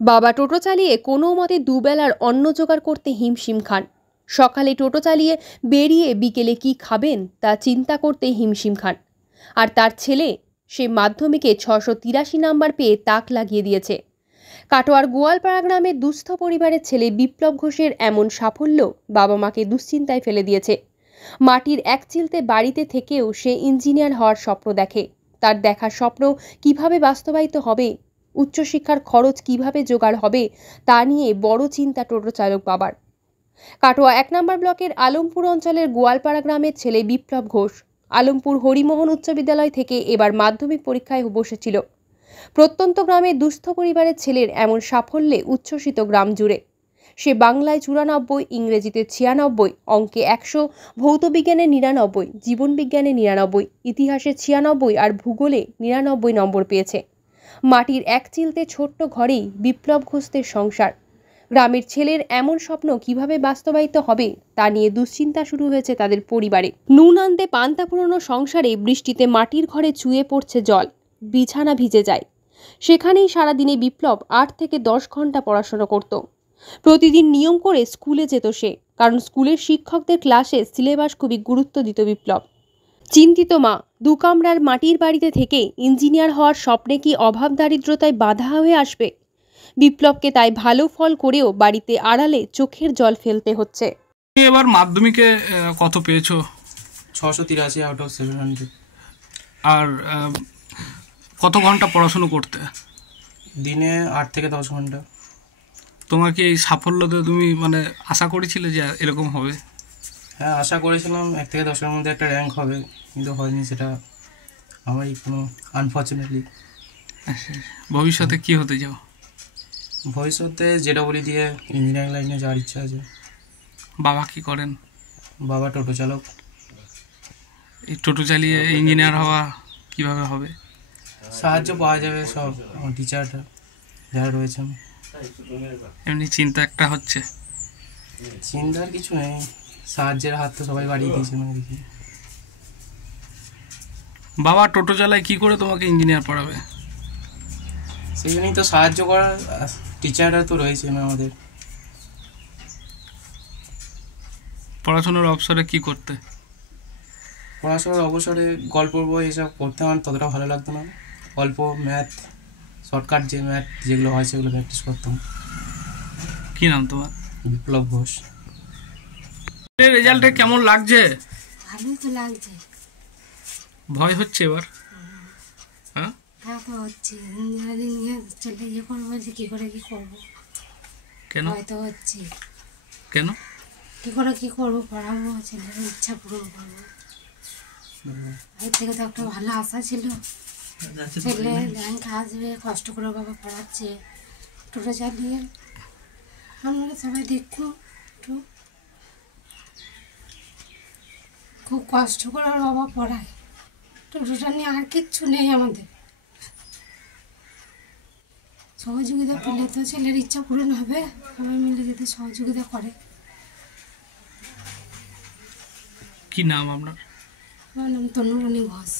বাবা টোটো চালিয়ে কোনো মতে দুবেলার অন্ন জোগাড় করতে হিমশিম খান। সকালে টোটো চালিয়ে বেরিয়ে বিকেলে কি খাবেন তা চিন্তা করতে হিমশিম খান। আর তার ছেলে সে মাধ্যমিকে 683 নাম্বার পেয়ে তাক লাগিয়ে দিয়েছে। কাটোয়ার গোয়ালপাড়া গ্রামের দুস্থ পরিবারের ছেলে বিপ্লব ঘোষের এমন সাফল্য বাবা মাকে দুশ্চিন্তায় ফেলে দিয়েছে। মাটির এক চিলতে বাড়িতে থেকেও সে ইঞ্জিনিয়ার হওয়ার স্বপ্ন দেখে। তার দেখা স্বপ্ন কিভাবে বাস্তবায়িত হবে, উচ্চশিক্ষার খরচ কিভাবে জোগাড় হবে তা নিয়ে বড় চিন্তা টোটো চালক বাবার। কাটোয়া 1 নম্বর ব্লকের আলমপুর অঞ্চলের গোয়ালপাড়া গ্রামের ছেলে বিপ্লব ঘোষ আলমপুর হরিমোহন উচ্চ বিদ্যালয় থেকে এবার মাধ্যমিক পরীক্ষায় বসেছিল। প্রত্যন্ত গ্রামের দুস্থ পরিবারের ছেলের এমন সাফল্যে উচ্ছ্বসিত গ্রাম জুড়ে। সে বাংলায় 94, ইংরেজিতে 96, অঙ্কে 100, ভৌতবিজ্ঞানে 99, জীবনবিজ্ঞানে 99, ইতিহাসে 96 আর ভূগোলে 99 নম্বর পেয়েছে। মাটির এক চিলতে ছোট্ট ঘরেই বিপ্লব ঘোষের সংসার। গ্রামের ছেলের এমন স্বপ্ন কিভাবে বাস্তবায়িত হবে তা নিয়ে দুশ্চিন্তা শুরু হয়েছে তাদের পরিবারে। নুন আনতে পান্তা পুরনো সংসারে বৃষ্টিতে মাটির ঘরে চুয়ে পড়ছে জল, বিছানা ভিজে যায়। সেখানেই সারাদিনে বিপ্লব 8 থেকে 10 ঘন্টা পড়াশোনা করত। প্রতিদিন নিয়ম করে স্কুলে যেত সে, কারণ স্কুলের শিক্ষকদের ক্লাসে সিলেবাস খুবই গুরুত্ব দিত বিপ্লব। চিন্তিত মা, 2 কামরার মাটির বাড়িতে থেকে ইঞ্জিনিয়ার হওয়ার স্বপ্নে কি অভাব দারিদ্রতায় বাধা হয়ে আসবে? বিপ্লবকে তাই ভালো ফল করেও বাড়িতে আড়ালে চোখের জল ফেলতে হচ্ছে। এবার মাধ্যমিকে কত পেয়েছো? 683 আউট অফ 700। আর কত ঘন্টা পড়াশুনো করতে? দিনে 8 থেকে 10 ঘন্টা। তোমার কি এই সাফল্যতে তুমি মানে আশা করেছিলে যে এরকম হবে? হ্যাঁ, আশা করেছিলাম 1 থেকে 10-এর মধ্যে একটা র্যাঙ্ক হবে, কিন্তু হয়নি। সেটা আমারই কোনো আনফর্চুনেটলি। ভবিষ্যতে কি হতে চাও? ভবিষ্যতে JEE দিয়ে ইঞ্জিনিয়ারিং লাইনে যাওয়ার ইচ্ছা আছে। বাবা কি করেন? বাবা টোটো চালক। এই টোটো চালিয়ে ইঞ্জিনিয়ার হওয়া কিভাবে হবে? সাহায্য পাওয়া যাবে সব টিচাররা যারা রয়েছেন। এমনি চিন্তা একটা হচ্ছে? চিন্তার কিছু নেই, সাহায্যের হাত তো সবাই বাড়িয়ে দিয়েছেন। বাবা টোটো চালায়, কি করে তোমাকে ইঞ্জিনিয়ার পড়াবে? সেই জন্যই তো সাহায্য করার টিচাররা তো রয়েছেন আমাদের। পড়াশোনার অবসরে কি করতে? পড়াশোনার অবসরে গল্প বই এসব পড়তে আমার ততটা ভালো লাগতো না। অল্প ম্যাথ, শর্টকাট যে ম্যাথ যেগুলো হয় সেগুলো প্র্যাকটিস করতাম। কি নাম তোমার? বিপ্লব ঘোষ। রেজাল্টে কেমন লাগছে? ভালোই তো লাগছে। ভয় হচ্ছে এবার? হ্যাঁ, হ্যাঁ তো হচ্ছে। ইঞ্জিনিয়ারিং নিয়ে চলে ইয়ে করবো, বলছি কী করে কী করবো। কেন হয়তো হচ্ছে কেন কী করে কী করবো, পড়াবো, ছেলের ইচ্ছা পূরণ করবো। এর থেকে তো একটা ভালো আশা ছিল, ছেলে র্যাঙ্ক আসবে, কষ্ট করে বাবা পড়াচ্ছে টোটো চালিয়ে। আমরা সবাই দেখবো একটু, খুব কষ্ট করে আমার বাবা পড়ায়। টোটোটা নিয়ে আর কিচ্ছু নেই আমাদের। সহযোগিতা পেলে তো ছেলের ইচ্ছা পূরণ হবে, সবাই মিলে যদি সহযোগিতা করে। কি নাম আপনার? আমার নাম তনুরানী ঘোষ।